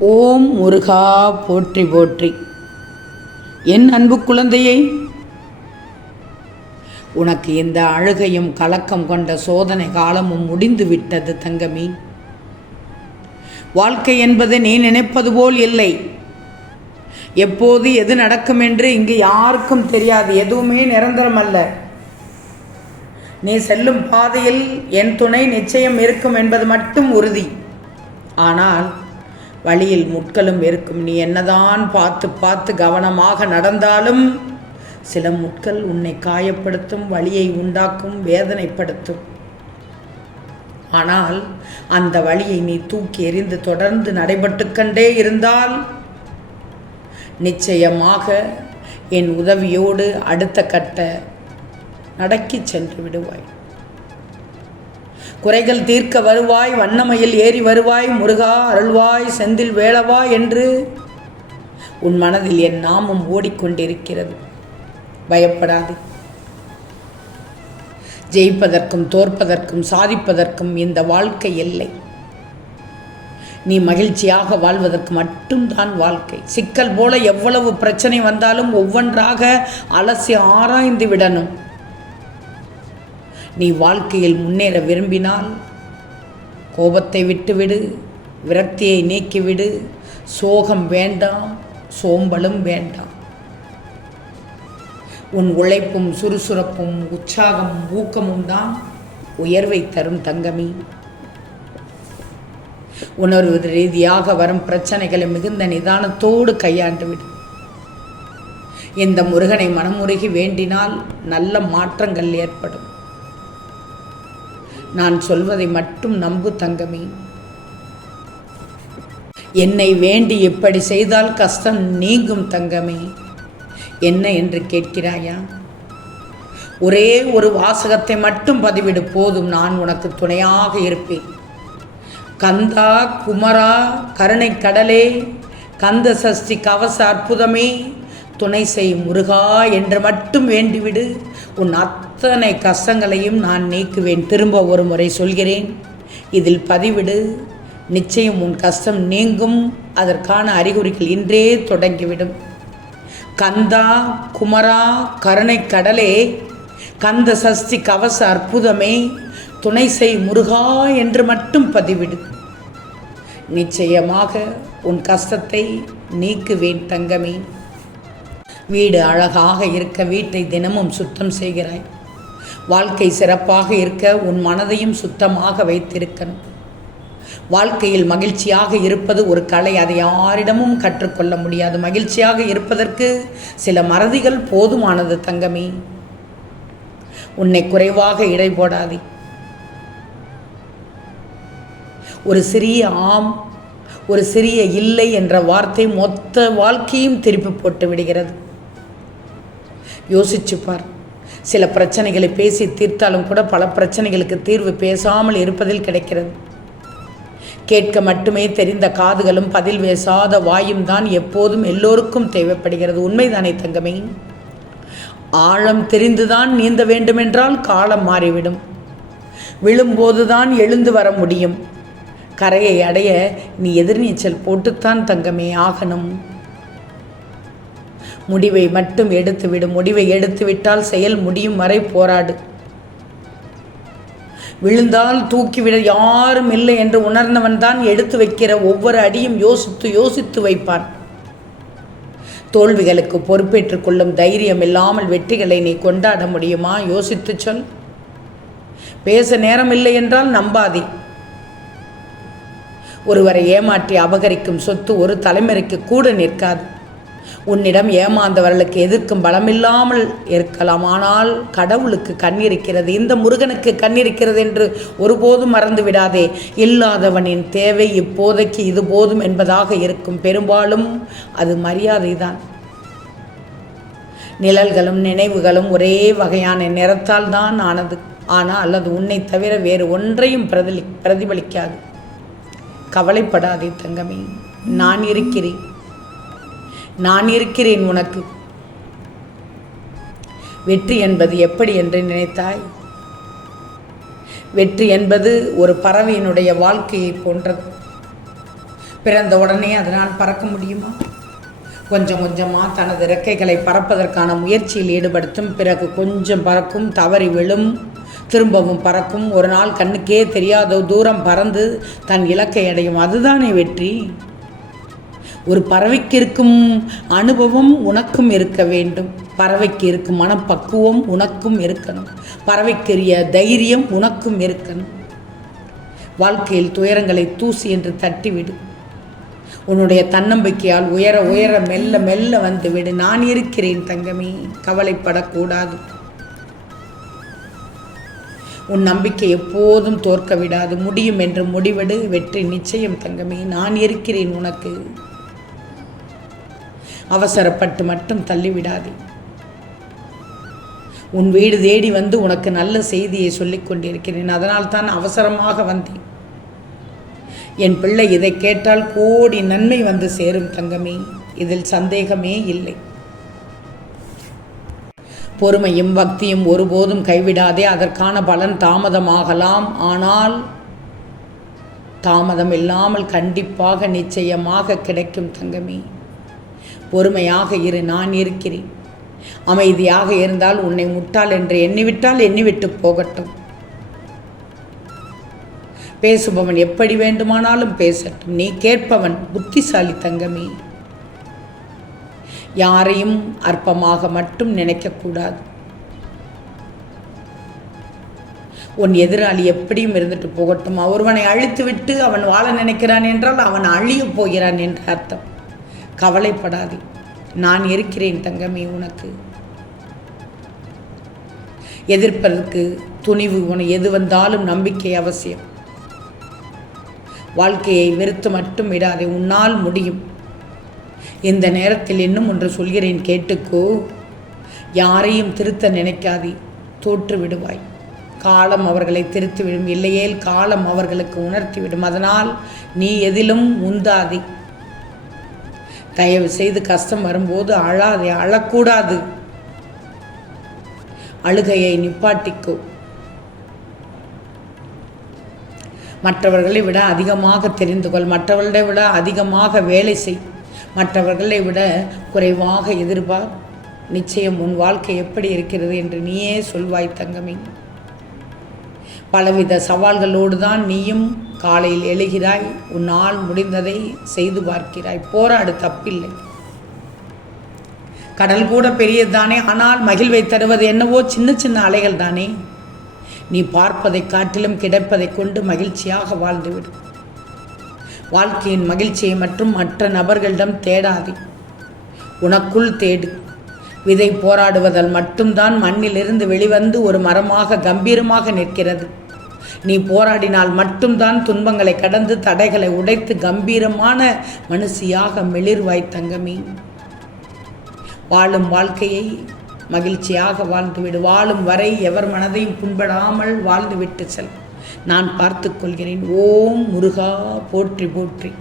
ஓம் முருகா போற்றி போற்றி. என் அன்பு குழந்தையை உனக்கு இந்த அழுகையும் கலக்கம் கொண்ட சோதனை காலமும் முடிந்து விட்டது தங்கமி. வாழ்க்கை என்பது நீ நினைப்பது போல் இல்லை. எப்போது எது நடக்கும் என்று இங்கு யாருக்கும் தெரியாது எதுவுமே நிரந்தரம் அல்ல. நீ செல்லும் பாதையில் என் துணை நிச்சயம் இருக்கும் என்பது மட்டும் உறுதி. ஆனால் வழியில் முட்களும் இருக்கும். நீ என்னதான் பார்த்து பார்த்து கவனமாக நடந்தாலும் சில முட்கள் உன்னை காயப்படுத்தும் வழியை உண்டாக்கும் வேதனைப்படுத்தும். ஆனால் அந்த வழியை நீ தூக்கி எறிந்து தொடர்ந்து நடைபெற்று கண்டே இருந்தால் நிச்சயமாக என் உதவியோடு அடுத்த கட்ட நடக்கிச் சென்று விடுவாய். குறைகள் தீர்க்க வருவாய் வண்ணமையில் ஏறி வருவாய் முருகா அருள்வாய் செந்தில் வேளவா என்று உன் மனதில் என் நாமம் ஓடிக்கொண்டிருக்கிறது. பயப்படாது. ஜெயிப்பதற்கும் தோற்பதற்கும் சாதிப்பதற்கும் இந்த வாழ்க்கை இல்லை. நீ மகிழ்ச்சியாக வாழ்வதற்கு மட்டும்தான் வாழ்க்கை. சிக்கல் போல எவ்வளவு பிரச்சனை வந்தாலும் ஒவ்வொன்றாக அலசி ஆராய்ந்து விடணும். நீ வாழ்க்கையில் முன்னேற விரும்பினால் கோபத்தை விட்டுவிடு விரக்தியை நீக்கிவிடு. சோகம் வேண்டாம் சோம்பலும் வேண்டாம். உன் உழைப்பும் சுறுசுறுப்பும் உற்சாகமும் ஊக்கமும் தான் உயர்வை தரும் தங்கமி. உணர்வு ரீதியாக வரும் பிரச்சனைகளை மிகுந்த நிதானத்தோடு கையாண்டுவிடும் இந்த முருகனை மனமுருகி வேண்டினால் நல்ல மாற்றங்கள் ஏற்படும். நான் சொல்வதை மட்டும் நம்பு தங்கமே. என்னை வேண்டி இப்படி செய்தால் கஷ்டம் நீங்கும் தங்கமே. என்ன என்று கேட்கிறாயா? ஒரே ஒரு வாசகத்தை மட்டும் பதிவிடு போதும் நான் உனக்கு துணையாக இருப்பேன். கந்தா குமரா கருணை கடலே கந்த சஷ்டி கவச அற்புதமே. துணை செய் முருகா என்று மட்டும் வேண்டிவிடு. உன் அத்தனை கஷ்டங்களையும் நான் நீக்குவேன். திரும்ப ஒரு முறை சொல்கிறேன். இதில் பதிவிடு. நிச்சயம் உன் கஷ்டம் நீங்கும். அதற்கான அறிகுறிகள் இன்றே தொடங்கிவிடும். கந்தா குமரா கருணை கடலே கந்த சஷ்டி கவச அற்புதமே துணை செய் முருகா என்று மட்டும் பதிவிடு. நிச்சயமாக உன் கஷ்டத்தை நீக்குவேன் தங்கமே. வீடு அழகாக இருக்க வீட்டை தினமும் சுத்தம் செய்கிறாய். வாழ்க்கை சிறப்பாக இருக்க உன் மனதையும் சுத்தமாக வைத்திருக்கணும். வாழ்க்கையில் மகிழ்ச்சியாக இருப்பது ஒரு கலை. அதை யாரிடமும் கற்றுக்கொள்ள முடியாது. மகிழ்ச்சியாக இருப்பதற்கு சில மறதிகள் போதுமானது தங்கமே. உன்னை குறைவாக இடை போடாதே. ஒரு சிறிய ஆம் ஒரு சிறிய இல்லை என்ற வார்த்தை மொத்த வாழ்க்கையும் திருப்பி போட்டு விடுகிறது. யோசிச்சு பார். சில பிரச்சனைகளை பேசி தீர்த்தாலும் கூட பல பிரச்சனைகளுக்கு தீர்வு பேசாமல் இருப்பதில் கிடைக்கிறது. கேட்க மட்டுமே தெரிந்த காதுகளும் பதில் பேசாத வாயும் தான் எப்போதும் எல்லோருக்கும் தேவைப்படுகிறது. உண்மைதானே தங்கமே? ஆழம் தெரிந்துதான் நீந்த வேண்டுமென்றால் காலம் மாறிவிடும். விழும்போதுதான் எழுந்து வர முடியும். கரையை அடைய நீ எதிர்நீச்சல் போட்டுத்தான் தங்கமே ஆகணும். முடிவை மட்டும் எடுத்துவிடு. முடிவை எடுத்துவிட்டால் செயல் முடியும் வரை போராடு. விழுந்தால் தூக்கிவிட யாரும் இல்லை என்று உணர்ந்தவன் தான் எடுத்து வைக்கிற ஒவ்வொரு அடியும் யோசித்து யோசித்து வைப்பான். தோல்விகளுக்கு பொறுப்பேற்றுக் கொள்ளும் தைரியம் இல்லாமல் வெற்றிகளை நீ கொண்டாட முடியுமா? யோசித்து சொல். பேச நேரம் இல்லை என்றால் நம்பாதே. ஒருவரை ஏமாற்றி அபகரிக்கும் சொத்து ஒரு தலைமுறைக்கு கூட நிற்காது. உன்னிடம் ஏமாந்தவர்களுக்கு எதிர்க்கும் பலமில்லாமல் இருக்கலாம். ஆனால் கடவுளுக்கு கண் இருக்கிறது இந்த முருகனுக்கு கண் இருக்கிறது என்று ஒருபோதும் மறந்து விடாதே இல்லாதவனின் தேவை இப்போதைக்கு இது போதும் என்பதாக இருக்கும். பெரும்பாலும் அது மரியாதைதான். நிழல்களும் நினைவுகளும் ஒரே வகையான நிறத்தால் தான் ஆனது. ஆனால் அது உன்னை தவிர வேறு ஒன்றையும் பிரதிலி பிரதிபலிக்காது. கவலைப்படாதே தங்கமே. நான் இருக்கிறேன். நான் இருக்கிறேன் உனக்கு. வெற்றி என்பது எப்படி என்று நினைத்தாய்? வெற்றி என்பது ஒரு பறவையினுடைய வாழ்க்கையை போன்றது. பிறந்த உடனே அதனால் பறக்க முடியுமா? கொஞ்சம் கொஞ்சமாக தனது இறக்கைகளை பறப்பதற்கான முயற்சியில் ஈடுபடுத்தும் பிறகு கொஞ்சம் பறக்கும் தவறி விழும் திரும்பவும் பறக்கும். ஒரு நாள் கண்ணுக்கே தெரியாத தூரம் பறந்து தன் இலக்கை அடையும். அதுதானே வெற்றி? ஒரு பறவைக்கு இருக்கும் அனுபவம் உனக்கும் இருக்க வேண்டும். பறவைக்கு இருக்கும் மனப்பக்குவம் உனக்கும் இருக்கணும். பறவைக்குரிய தைரியம் உனக்கும் இருக்கணும். வாழ்க்கையில் துயரங்களை தூசி என்று தட்டிவிடு. உன்னுடைய தன்னம்பிக்கையால் உயர உயர மெல்ல மெல்ல வந்து விடு நான் இருக்கிறேன் தங்கமே கவலைப்படக்கூடாது. உன் நம்பிக்கை எப்போதும் தோற்க விடாது. முடியும் என்று முடிவெடு. வெற்றி நிச்சயம் தங்கமே நான் இருக்கிறேன் உனக்கு. அவசரப்பட்டு மட்டும் தள்ளிவிடாதே. உன் வீடு தேடி வந்து உனக்கு நல்ல செய்தியை சொல்லிக் கொண்டிருக்கிறேன். அதனால் தான் அவசரமாக வந்தேன். என் பிள்ளை இதை கேட்டால் கோடி நன்மை வந்து சேரும் தங்கமே. இதில் சந்தேகமே இல்லை. பொறுமையும் பக்தியும் ஒருபோதும் கைவிடாதே. அதற்கான பலன் தாமதமாகலாம். ஆனால் தாமதம் இல்லாமல் கண்டிப்பாக நிச்சயமாக கிடைக்கும் தங்கமே. பொறுமையாக இரு நான் இருக்கிறேன். அமைதியாக இருந்தால் உன்னை முட்டாள் என்று எண்ணிவிட்டால் எண்ணிவிட்டு போகட்டும். பேசுபவன் எப்படி வேண்டுமானாலும் பேசட்டும். நீ கேட்பவன் புத்திசாலி தங்கமே. யாரையும் அற்பமாக மட்டும் நினைக்கக்கூடாது உன் எதிராளி எப்படியும் இருந்துட்டு போகட்டும். ஒருவனை அழித்துவிட்டு அவன் வாழ நினைக்கிறான் என்றால் அவன் அழியப் போகிறான் என்ற அர்த்தம். கவலைப்படாதே. நான் இருக்கிறேன் தங்கமே உனக்கு. எதிர்ப்பதற்கு துணிவு உன எது வந்தாலும் நம்பிக்கை அவசியம். வாழ்க்கையை வெறுத்து மட்டும் விடாதே உன்னால் முடியும். இந்த நேரத்தில் இன்னும் ஒன்று சொல்கிறேன் கேட்டுக்கோ. யாரையும் திருத்த நினைக்காதே தோற்று விடுவாய். காலம் அவர்களை திருத்திவிடும் இல்லையேல் காலம் அவர்களுக்கு உணர்த்திவிடும். அதனால் நீ எதிலும் உந்தாதே. தயவு செய்து கஷ்டம் வரும்போது அழாதே அழக்கூடாது. அழுகையை நிப்பாட்டிக்கோ. மற்றவர்களை விட அதிகமாக தெரிந்து கொள். மற்றவர்களை விட அதிகமாக வேலை செய். மற்றவர்களை விட குறைவாக எதிர்பார். நிச்சயம் உன் வாழ்க்கை எப்படி இருக்கிறது என்று நீயே சொல்வாய் தங்கமே பலவித சவால்களோடு தான் நீயும் காலையில் எழுகிறாய் உன்னால் முடிந்ததை செய்து பார்க்கிறாய். போராடு தப்பில்லை. கடல் கூட பெரியதுதானே ஆனால் மகிழ்வை தருவது என்னவோ சின்ன சின்ன அலைகள் தானே. நீ பார்ப்பதை காட்டிலும் கிடைப்பதை கொண்டு மகிழ்ச்சியாக வாழ்ந்துவிடு. வாழ்க்கையின் மகிழ்ச்சியை மற்றும் மற்ற நபர்களிடம் தேடாதே. உனக்குள் தேடு. விதை போராடுவதால் மட்டும்தான் மண்ணிலிருந்து வெளிவந்து ஒரு மரமாக கம்பீரமாக நிற்கிறது. நீ போராடினால் மட்டும்தான் துன்பங்களை கடந்து தடைகளை உடைத்து கம்பீரமான மனுஷியாக மிளிர்வாய் தங்கமே. வாழும் வாழ்க்கையை மகிழ்ச்சியாக வாழ்ந்துவிடு. வாழும் வரை எவர் மனதையும் புண்படாமல் வாழ்ந்துவிட்டு செல். நான் பார்த்து கொள்கிறேன். ஓம் முருகா போற்றி போற்றி.